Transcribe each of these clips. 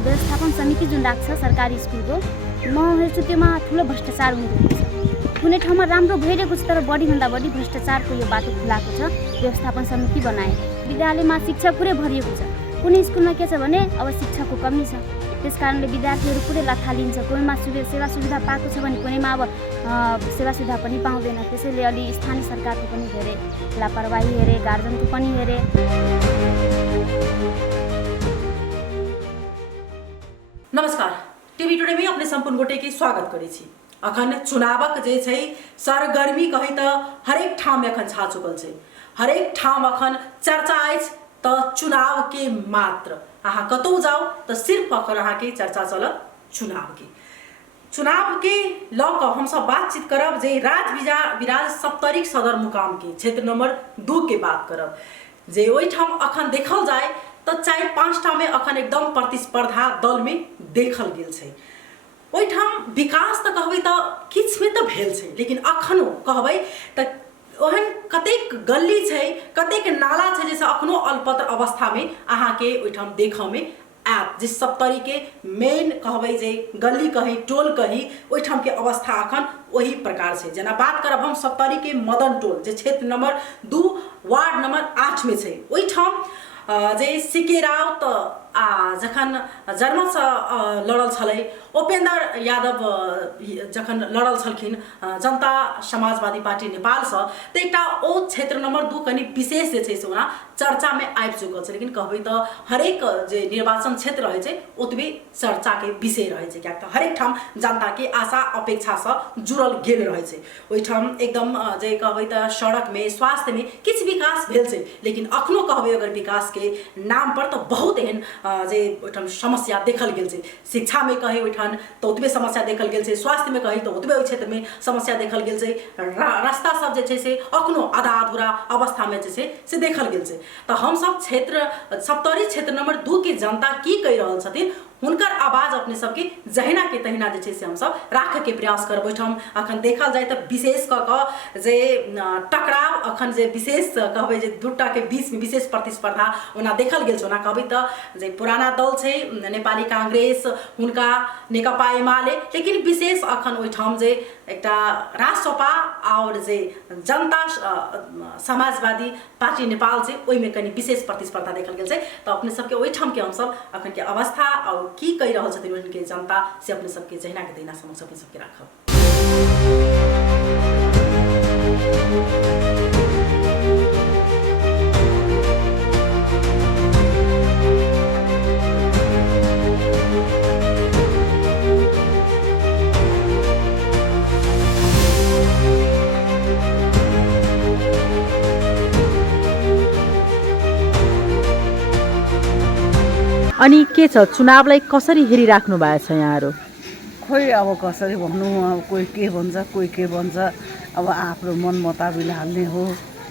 व्यवस्थापन समिति जुन राख्छ सरकारी स्कुलको, म हेर्छु त्योमा ठुलो भ्रष्टाचार हुँदैछ। कुनै ठाउँमा राम्रो भइरहेको छ तर बढीभन्दा बढी भ्रष्टाचारको यो बाटो खुलाएको छ। व्यवस्थापन समिति बनाए, विद्यालयमा शिक्षा पुरै भरिएको छ। कुनै स्कुलमा के छ भने अब शिक्षकको कमी छ, त्यस कारणले विद्यार्थीहरू पुरै लथालिन्छ। कोहीमा सेवा सुविधा पाएको छ भने कुनैमा अब सेवा सुविधा पनि पाउँदैन। त्यसैले अलि स्थानीय सरकारको पनि हेरे लापरवाही हेरे, गार्जनको पनि हेरे। नमस्कार, टीवी टुडे में अपने संपूर्ण गोटे के स्वागत करे छी। अखन चुनावक जे छै सरगर्मी कही त हरेक ठाम अखन छा चुकल छै। हरेक ठाम अखन चर्चा अछि त चुनाव के मात्र। अहाँ कतौ जाओ त सिर्फ अखन अहाँ के चर्चा चल चुनाव के लक हम सब बातचीत करब जे विराज सप्तरिक सदर मुकाम के क्षेत्र नंबर 2 के बात करब। जे ओइ ठाम अखन देखल जाए तो 4-5 में अखन एकदम प्रतिस्पर्धा दल में देखल गेल छै। ओइ ठाम विकास तो कहबै तो किछ में तो भेल छै, लेकिन अखनो कहबै तो ओहन कतेक गली छै, कतेक नाला छै जैसे अखनो अल्पत्र अवस्था में अहाँ के ओइ ठाम देख में आयत। जिस सप्तरी के मेन कहबै जे गली कही टोल कही ओइ ठाम के अवस्था अखन वही प्रकार से। जना बात करब हम सप्तरी के मदन टोल जे क्षेत्र नंबर 2 वार्ड नंबर 8 में छै। ओइ ठाम जे सीके राउत जखन जर्मन से लड़ल छलै, उपेंद्र यादव जखन लड़ल छलखिन जनता समाजवादी पार्टी नेपाल से, तो एकटा ओ क्षेत्र नंबर 2 कनी विशेष जे छै से ओना चर्चा में आबि चुकल छै। लेकिन कहबै तो हरेक जे निर्वाचन क्षेत्र रहे छै ओतबे चर्चा के विषय रहे छै, कियाक हरेक ठाम जनता के आशा अपेक्षा से जुड़ल गेल रहे छै। ओइ ठाम एकदम जे कहबै तो सड़क में स्वास्थ्य में किछ विकास भेल छै, लेकिन अखनो कहबै अगर विकास के नाम पर तो बहुत एहन जे ओइठाम समस्या देखल गेल छै। शिक्षा में कही ओइठाम तो ओतबे समस्या देखल गेल छै, स्वास्थ्य में कही तो ओतबे ओइ क्षेत्र में समस्या देखल गेल छै। रास्ता सब जे छै से अखनो आधा अधूरा अवस्था में जे छै से देखल गेल छै। तो हम सब क्षेत्र सप्तरी क्षेत्र नंबर 2 के जनता की कहि रहल छथिन, हुनकर आवाज अपने सबके जहिना के तहिना जे छै से हम सब राखे के प्रयास करब। ओइठाम अखन देखल जाए तो विशेष क जे टकराव अखन जे विशेष कहबै जे दूटा के बीच में विशेष प्रतिस्पर्धा ओना देखल गेल छै। ओना कहबै तो जे पुराना दल छै नेपाली कांग्रेस हुनका नेकपा एमाले, लेकिन विशेष अखन ओइठाम जे एकटा रासपा और जे जनता समाजवादी पार्टी नेपाल छै ओइ में कनी विशेष प्रतिस्पर्धा देखल गेल छै। तो अपने सबके ओइठाम के हम सब अखन के अवस्था और की कहि रहल छथिन उनके जनता से अपने सबके जहिना के तहिना समझ अपने सबके राखब। अनि के छ चुनावलाई कसरी हेरिराख्नु भएको छ यहाँहरु? खोइ अब कसरी भन्नु, अब कोही के भन्छ कोही के भन्छ, अब आफ्नो मन मुताबिक हाल्ने हो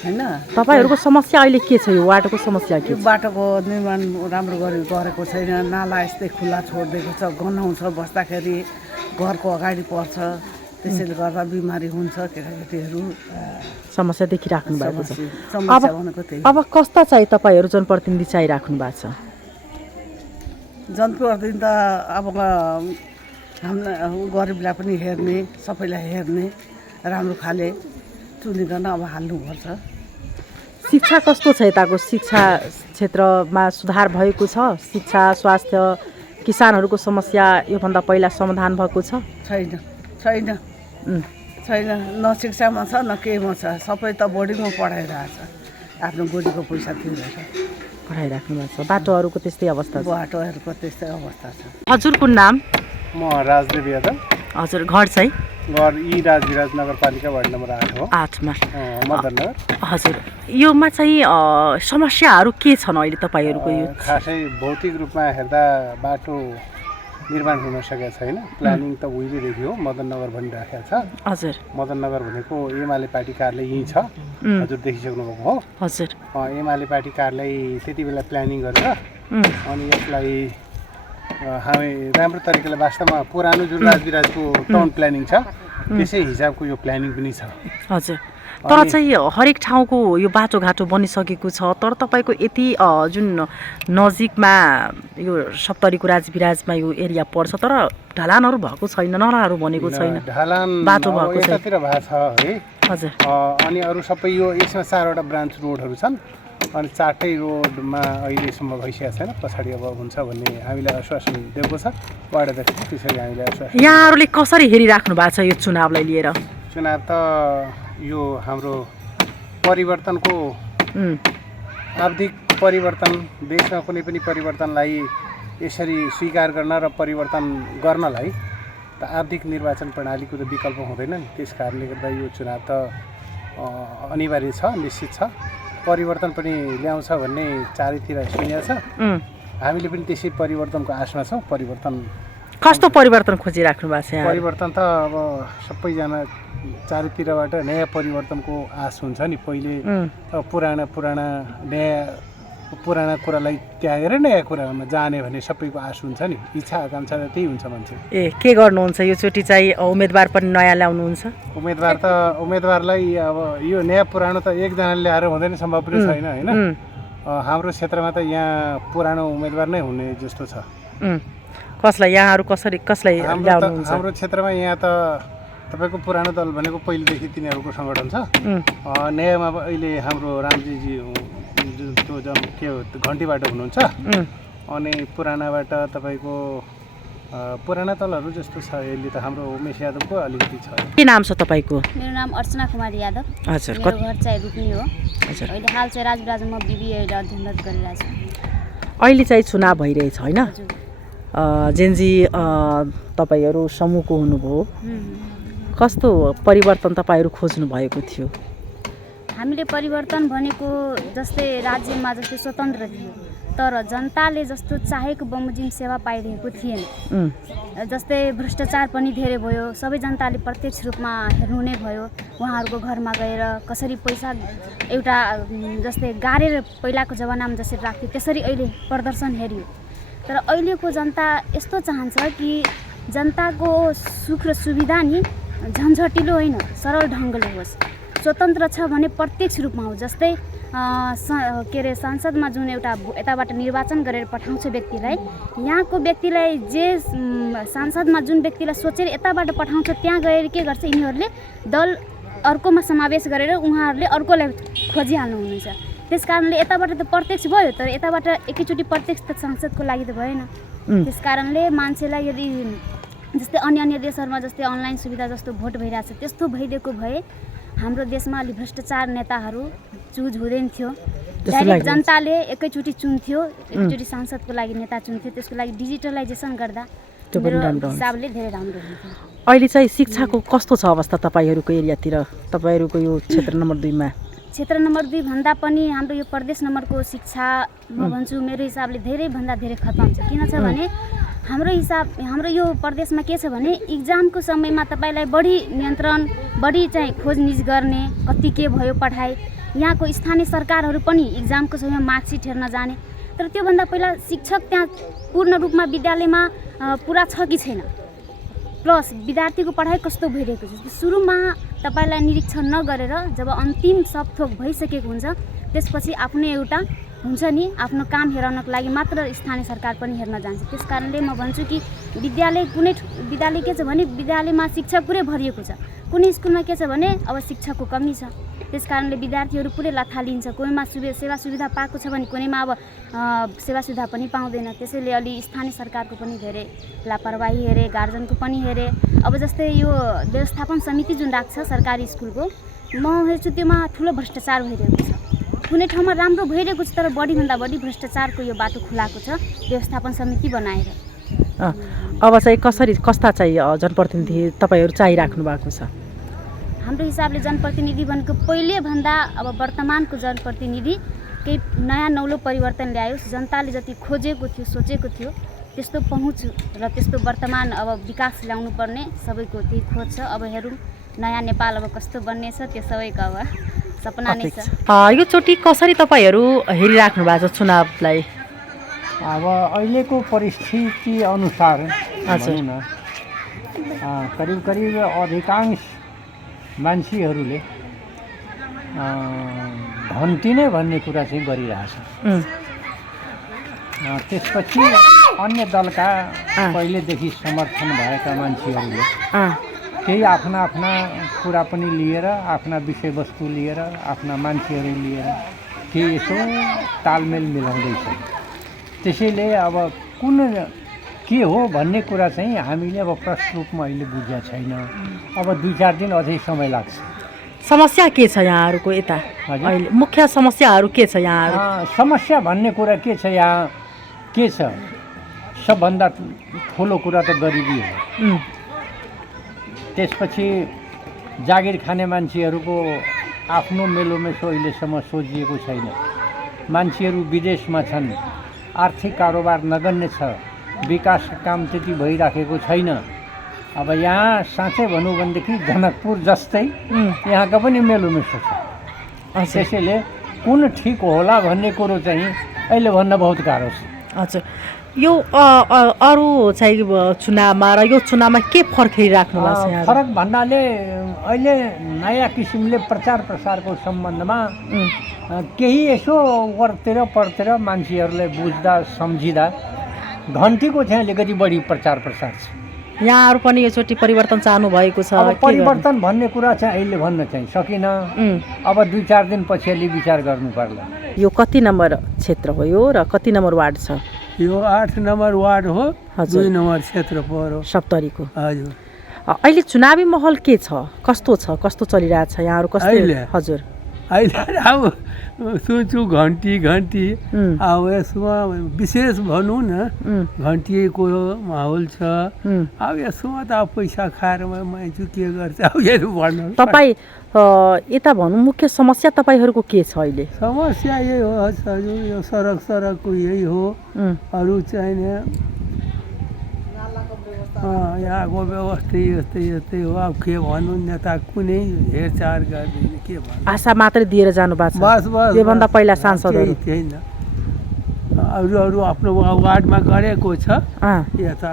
हैन। तपाईहरुको समस्या अहिले के छ? यो बाटोको समस्या के यो छ? बाटोको निर्माण राम्रो गरेको छैन, नाला यस्तै खुल्ला छोडिदिएको छ, गनाउँछ बस्दाखेरि घरको अगाडि पर्छ, त्यसैले गर्दा बिमारी हुन्छ केटाकेटीहरू। समस्या देखिराख्नु भएको छ। समस्या भनेको त्यही। अब कस्ता चाहिँ तपाईहरु जनप्रतिनिधि चाहिराख्नु भएको छ? जनप्रतिनिधि त अब गरिबलाई पनि हेर्ने, सबैलाई हेर्ने राम्रो खाले चुनिकन अब हाल्नुपर्छ। शिक्षा कस्तो छ? यताको शिक्षा क्षेत्रमा सुधार भएको छ? शिक्षा, स्वास्थ्य, किसानहरूको समस्या योभन्दा पहिला समाधान भएको छ? छैन छैन छैन, न शिक्षामा छ न केमा छ। सबै त बोर्डिङमा पढाइरहेछ, आफ्नो गोडीको पैसा तिरेर पढाइराख्नु भएको छ। बाटोहरूको त्यस्तै अवस्था छ? बाटोहरूको त्यस्तै अवस्था छ। हजुरको नाम? म राजदेव यादव। हजुर, घर चाहिँ? घर राजविराज नगरपालिका वार्ड नम्बर 8 हो। 8 मा मदननगर। हजुर, योमा चाहिँ समस्याहरू के छन् अहिले तपाईहरुको? यो खासै भौतिक रूपमा हेर्दा बाटो निर्माण हुन सकेको छैन। प्लानिङ त उहिलेदेखि हो, मदननगर भनिराखेको छ। हजुर, मदननगर भनेको एमाले पार्टी कार्यालय यहीँ छ, हजुर देखिसक्नु भएको हो। हजुर, एमाले पार्टी कार्यालय त्यति बेला प्लानिङ गरेर अनि यसलाई हामी राम्रो तरिकाले वास्तवमा पुरानो जुन राजविराजको टाउन प्लानिङ छ त्यसै हिसाबको यो प्लानिङ पनि छ। हजुर, तर चाहिँ हरेक ठाउँको यो बाटोघाटो बनिसकेको छ, तर तपाईँको यति जुन नजिकमा यो सप्तरीको राजविराजमा यो एरिया पर्छ, तर ढलानहरू भएको छैन, नलाहरू बनेको छैन, ढलान बाटो भएको छैन। यतातिर भएको छ है। हजुर। अनि अरू सबै यो यसमा 4वटा ब्रान्च रोडहरू छन्, अनि 4टै रोडमा अहिलेसम्म भइसकेको छैन। पछाडि अब हुन्छ भन्ने हामीलाई आश्वासन दिएको छ वार्डदेखि, त्यसरी हामीलाई आश्वासन। यहाँहरूले कसरी हेरिराख्नु भएको छ यो चुनावलाई लिएर? चुनाव त यो हाम्रो परिवर्तनको आवधिक परिवर्तन, देशमा कुनै पनि परिवर्तनलाई यसरी स्वीकार गर्न र परिवर्तन गर्नलाई त आवधिक निर्वाचन प्रणालीको त विकल्प हुँदैन नि। त्यस कारणले गर्दा यो चुनाव त अनिवार्य छ, निश्चित छ। परिवर्तन पनि ल्याउँछ भन्ने चारैतिर सुनिएको छ। हामीले पनि त्यसै परिवर्तनको आशमा छौँ। परिवर्तन कस्तो परिवर्तन खोजिराख्नु भएको छ? परिवर्तन त अब सबैजना चारैतिरबाट नयाँ परिवर्तनको आश हुन्छ नि। पहिले पुराना कुरालाई त्यागेर नयाँ कुरामा जाने भन्ने सबैको आश हुन्छ नि, इच्छा आकाङ्क्षा त त्यही हुन्छ मान्छे। के गर्नुहुन्छ योचोटि चाहिँ? उम्मेदवार पनि नयाँ ल्याउनुहुन्छ? उम्मेदवारलाई अब यो नयाँ पुरानो त एकजनाले ल्याएर हुँदैन, सम्भव पनि छैन होइन। हाम्रो क्षेत्रमा त यहाँ पुरानो उम्मेदवार नै हुने जस्तो छ। कसलाई कसलाई ल्याउनुहुन्छ? हाम्रो क्षेत्रमा यहाँ त तपाईँको पुरानो दल भनेको पहिलेदेखि तिनीहरूको सङ्गठन छ। नयाँमा अहिले हाम्रो रामजीजी के हो घन्टीबाट हुनुहुन्छ, अनि पुरानाबाट तपाईँको पुराना दलहरू जस्तो छ। अहिले त हाम्रो उमेश यादवको अलिकति छ। के नाम छ तपाईँको? मेरो नाम अर्चना कुमारी यादव। हजुर। मेरो घर चाहिँ रुक्मी हो। हजुर। अहिले हाल चाहिँ राजविराजमा बिबी अहिले अध्ययनरत गरिरहेको छु। अहिले चाहिँ चुनाव भइरहेछ होइन? जेन्जी तपाईँहरू समूहको हुनुभयो, कस्तो परिवर्तन तपाईँहरू खोज्नु भएको थियो? हामीले परिवर्तन भनेको जस्तै राज्यमा जस्तै स्वतन्त्र थियो, तर जनताले जस्तो चाहेको बमोजिम सेवा पाइरहेको थिएन। जस्तै भ्रष्टाचार पनि धेरै भयो, सबै जनताले प्रत्यक्ष रूपमा हेर्नु नै भयो। उहाँहरूको घरमा गएर कसरी पैसा एउटा जस्तै गाडेर पहिलाको जमानामा जसरी राख्थ्यो त्यसरी अहिले प्रदर्शन हेऱ्यो। तर अहिलेको जनता यस्तो चाहन्छ कि जनताको सुख र सुविधा नि झन्झटिलो होइन, सरल ढङ्गले होस्। स्वतन्त्र छ भने प्रत्यक्ष रूपमा हो। जस्तै के अरे संसदमा जुन एउटा यताबाट निर्वाचन गरेर पठाउँछ व्यक्तिलाई, यहाँको व्यक्तिलाई जे सांसदमा जुन व्यक्तिलाई सोचेर यताबाट पठाउँछ त्यहाँ गएर के गर्छ, यिनीहरूले दल अर्कोमा समावेश गरेर उहाँहरूले अर्कोलाई खोजिहाल्नुहुन्छ। त्यस कारणले यताबाट त प्रत्यक्ष भयो, तर यताबाट एकैचोटि प्रत्यक्ष त संसदको लागि त भएन। त्यस कारणले मान्छेलाई यदि जस्तै अन्य देशहरूमा जस्तै अनलाइन सुविधा जस्तो भोट भइरहेको छ त्यस्तो भइदिएको भए हाम्रो देशमा अलि भ्रष्टाचार नेताहरू चुज हुँदैन थियो। डाइरेक्ट जनताले एकैचोटि चुन्थ्यो, एकैचोटि सांसदको लागि नेता चुन्थ्यो। त्यसको लागि डिजिटलाइजेसन गर्दा मेरो हिसाबले धेरै राम्रो हुन्थ्यो। अहिले चाहिँ शिक्षाको कस्तो छ अवस्था तपाईँहरूको एरियातिर, तपाईँहरूको यो क्षेत्र नम्बर 2 मा? क्षेत्र नम्बर 2 भन्दा पनि हाम्रो यो प्रदेश नम्बरको शिक्षा म भन्छु मेरो हिसाबले धेरैभन्दा धेरै खतम छ। किन छ भने हाम्रो यो प्रदेशमा के छ भने इक्जामको समयमा तपाईँलाई बढी नियन्त्रण, बढी चाहिँ खोजनिज गर्ने, कति के भयो पढाइ। यहाँको स्थानीय सरकारहरू पनि इक्जामको समयमा मार्कसिट हेर्न जाने, तर त्योभन्दा पहिला शिक्षक त्यहाँ पूर्ण रूपमा विद्यालयमा पुरा छ कि छैन, प्लस विद्यार्थीको पढाइ कस्तो भइरहेको छ। सुरुमा तपाईँलाई निरीक्षण नगरेर जब अन्तिम सबथोक भइसकेको हुन्छ त्यसपछि आफ्नो एउटा हुन्छ नि आफ्नो काम हेराउनको लागि मात्र स्थानीय सरकार पनि हेर्न जान्छ। त्यस कारणले म भन्छु कि विद्यालय के छ भने विद्यालयमा शिक्षक पुरै भरिएको छ, कुनै स्कुलमा के छ भने अब शिक्षकको कमी छ। त्यस कारणले विद्यार्थीहरू पुरै लथालिन्छ। कोहीमा सेवा सुविधा पाएको छ भने कुनैमा अब सेवा सुविधा पनि पाउँदैन। त्यसैले अलि स्थानीय सरकारको पनि धेरै लापरवाही हेरे, गार्जनको पनि हेरे। अब जस्तै यो व्यवस्थापन समिति जुन राख्छ सरकारी स्कुलको, म हेर्छु त्योमा ठुलो भ्रष्टाचार भइरहेको छ। कुनै ठाउँमा राम्रो भइरहेको छ तर बढीभन्दा बढी भ्रष्टाचारको यो बाटो खुलाएको छ व्यवस्थापन समिति बनाएर। अब चाहिँ कस्ता चाहिँ जनप्रतिनिधि तपाईँहरू चाहिराख्नु भएको छ? हाम्रो हिसाबले जनप्रतिनिधि भनेको पहिले भन्दा अब वर्तमानको जनप्रतिनिधि केही नयाँ नौलो परिवर्तन ल्यायोस्। जनताले जति खोजेको थियो, सोचेको थियो त्यस्तो पहुँच र त्यस्तो वर्तमान अब विकास ल्याउनु पर्ने सबैको त्यही खोज छ। अब हेरौँ नयाँ नेपाल अब कस्तो बन्नेछ, त्यो सबैको अब सपना नै छ। यो चोटि कसरी तपाईँहरू हेरिराख्नु भएको छ चुनावलाई? अब अहिलेको परिस्थिति अनुसार भनौँ न करिब अधिकांश मान्छेहरूले घन्टी नै भन्ने कुरा चाहिँ गरिरहेछ। त्यसपछि अन्य दलका पहिलेदेखि समर्थन भएका मान्छेहरूले केही आफ्ना आफ्ना कुरा पनि लिएर, आफ्ना विषयवस्तु लिएर, आफ्ना मान्छेहरू लिएर केही यसो तालमेल मिलाउँदैछ। त्यसैले अब कुन के हो भन्ने कुरा चाहिँ हामीले अब प्रष्ट रूपमा अहिले बुझेका छैन। अब 2-4 दिन अझै समय लाग्छ। समस्या के छ यहाँहरूको यता अहिले? मुख्य समस्याहरू के छ यहाँ? समस्या भन्ने कुरा के छ यहाँ? के छ सबभन्दा ठुलो कुरा त गरिबी हो। त्यसपछि जागिर खाने मान्छेहरूको आफ्नो मेलोमेसो अहिलेसम्म सोझिएको छैन। मान्छेहरू विदेशमा छन्, आर्थिक कारोबार नगन्य छ, विकास काम त्यति भइराखेको छैन। अब यहाँ साँच्चै भनौँ भनेदेखि जनकपुर जस्तै यहाँका पनि मेलोमेसो छ। त्यसैले कुन ठिक होला भन्ने कुरो चाहिँ अहिले भन्न बहुत गाह्रो छ। हजुर, यो अरू चाहिँ चुनावमा र यो चुनावमा के फरक राख्नु भएको छ? फरक भन्नाले अहिले नयाँ किसिमले प्रचार प्रसारको सम्बन्धमा केही यसो वरतिर परतिर मान्छेहरूलाई बुझ्दा सम्झिँदा घन्टीको चाहिँ अलिकति बढी प्रचार प्रसार छ। यहाँहरू पनि योचोटि परिवर्तन चाहनु भएको छ? अब परिवर्तन भन्ने कुरा चाहिँ अहिले भन्न चाहिँ सकिनँ। अब 2-4 दिन पछि अलि विचार गर्नु पर्ला। यो कति नम्बर क्षेत्र हो यो र कति नम्बर वार्ड छ? यो 8 नम्बर वार्ड हो, 2 नम्बर क्षेत्र पर्यो सप्तरीको। हजुर, अहिले चुनावी माहौल के छ? कस्तो छ? कस्तो चलिरहेको छ यहाँहरू? कस्तो? हजुर, अहिले अब सुन्छु घन्टी अब यसमा विशेष भनौँ न घन्टीको माहौल छ। अब यसमा त अब पैसा खाएर मान्छे के गर्छ अब हेर्नु पर्नु। तपाईँ यता भनौँ मुख्य समस्या तपाईँहरूको के छ अहिले? समस्या यही हो हजुर, यो सडकको यही हो। अरू चाहिँ यहाँको व्यवस्था यस्तै हो। अब के भन्नु, नेता कुनै हेरचाह गर्दैन, के भन्नु। आशा मात्रै दिएर जानु भएको छ। बस योभन्दा पहिला सांसदहरू छैन, अरू आफ्नो वार्डमा गरेको छ यता।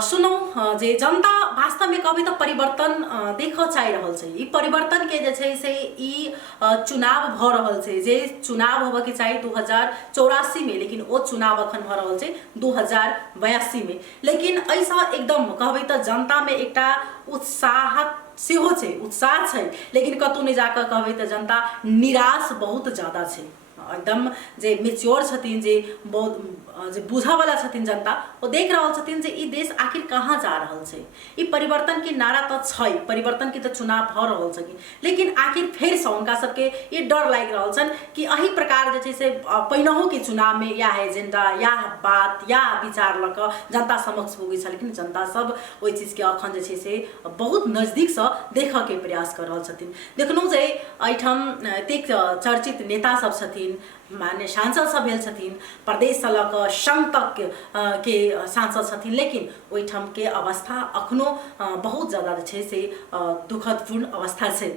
सुनौ जे जनता वास्तव में कभी तो परिवर्तन देख चाह रहल छै। ई परिवर्तन के जे छै से ई चुनाव भ रहल छै। जे चुनाव होबे के चाहिए 2084 में, लेकिन वो चुनाव अखन भ रहल छै 2082 में। लेकिन ऐसा एकदम कहबै त जनता में एकटा उत्साह सेहो छै, उत्साह छै, लेकिन कतौ नहीं जाकर कहबै त जनता निराश बहुत ज्यादा छै। एकदम जे मेच्योर छथिन, जे बहुत जे बुझावाला छथिन जनता, वो देख रहल छथिन जे ई देश आखिर कहाँ जा रहल छै। ई परिवर्तन के नारा तो छै, परिवर्तन के तो चुनाव भ रहल छै, लेकिन आखिर फेर से उनका सबके ये डर लागि रहल छन कि अही प्रकार जे छै से पहिनहु के चुनाव में या एजेंडा या बात या विचार लक जनता समक्ष पुगे छ, लेकिन जनता सब ओइ चीज के अखन जे छै से बहुत नजदीक से देख के प्रयास कर रहल छथिन। देखनु जे एठम एतेक चर्चित नेता सब छथिन, मान्य सांसद सब भेल छथिन, प्रदेश से लक संघ तक के सांसद छथिन, लेकिन ओइठम के अवस्था अखनो बहुत ज्यादा छै से दुखदपूर्ण अवस्था छै।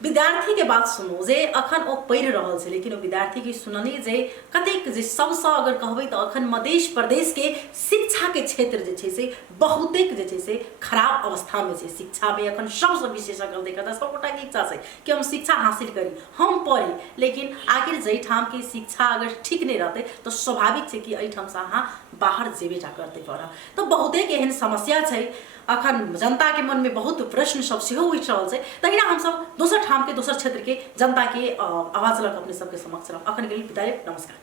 विद्यार्थी के बात सुनो जे अखन ओ पढ़ रहल छै, लेकिन ओ विद्यार्थी के सुननी जे कतेक जे सबसे अगर कहबै त अखन मध्य प्रदेश के शिक्षा के क्षेत्र जे छै से बहुतेक जे छै से खराब अवस्था में छै। शिक्षा में अखन सबसे विशेषज्ञ देखा सबगोटा के इच्छा छै कि हम शिक्षा हासिल करी, हम पढ़ी, लेकिन आखिर जई ठाम के शिक्षा अगर ठीक नहीं रहते तो स्वाभाविक छै कि एहि ठाम से अहाँ बाहर जेबेटा करते पड़। तो बहुतेक एहन समस्या छै। अखन जनता के मन में बहुत प्रश्न सब सेहो उठि रहल छै। तहिना हम सब दोसर ठाम के दोसर क्षेत्र के जनता के आवाज लक अपने सबके समक्ष रह। अखन के लिए विदाई, नमस्कार।